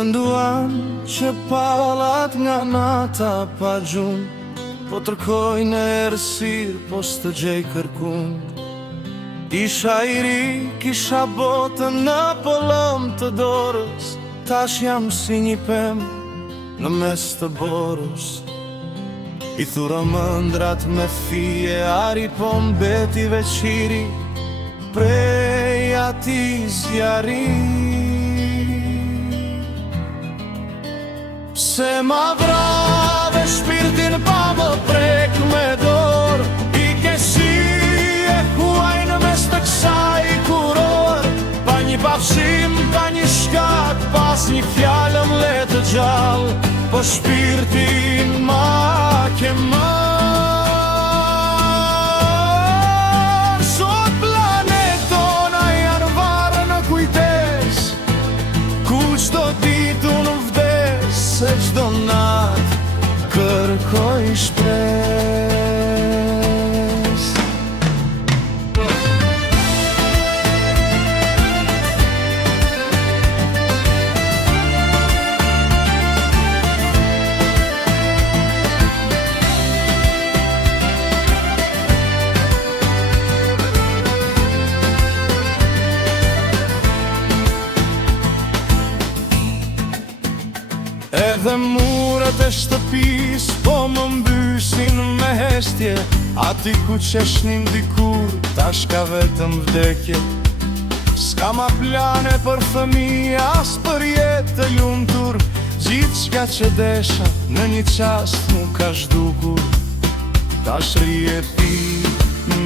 Menduan që pallat nga nata pa gjun, po tërkoj në errësir, po s'të gjej kërkund. Isha i ri, kisha botën në pollëm të dorës, tash jam si një pemë në mes të borës. I thura mëndrat me fije, ari po mbeti veçiri, prej ati zjari. Se ma vrave shpirtin pa më prek me dorë, i ke si e huaj në mes të kësaj kuror. Pa një pafshim, pa një shkat, pas një fjallëm le të gjallë, po shpirtin ma ke marë. Sot planet tona janë varë në kujtes, ku qdo ditu në vdes, se qdo nat kërkoj shpres. Edhe muret e shtëpis po më mbysin me heshtje, ati ku qeshnim dikur tash ka vetëm vdekje. S'ka ma plane për fëmija, as për jetë të lumtur, gjithë qka që desha në një qast mu ka zhdukur. Tash rije ti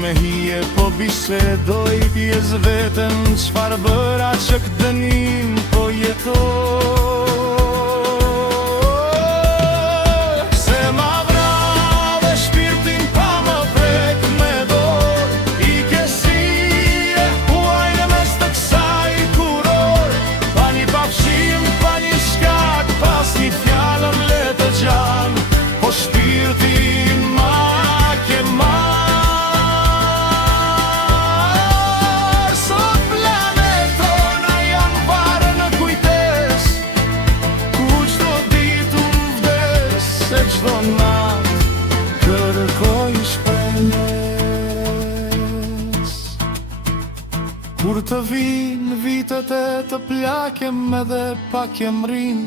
me hije po bisedoj, pjes vetëm qfar bëra që këtë dënim po jetoj. Kur të vinë vitet e të plakem edhe pak jem rin,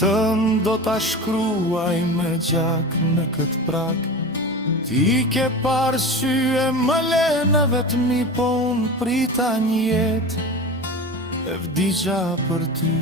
tën do t'a shkruaj me gjak në këtë prak. Ti ke parë sy e më lene vetëmi, po unë prita një jetë e vdigja për ty.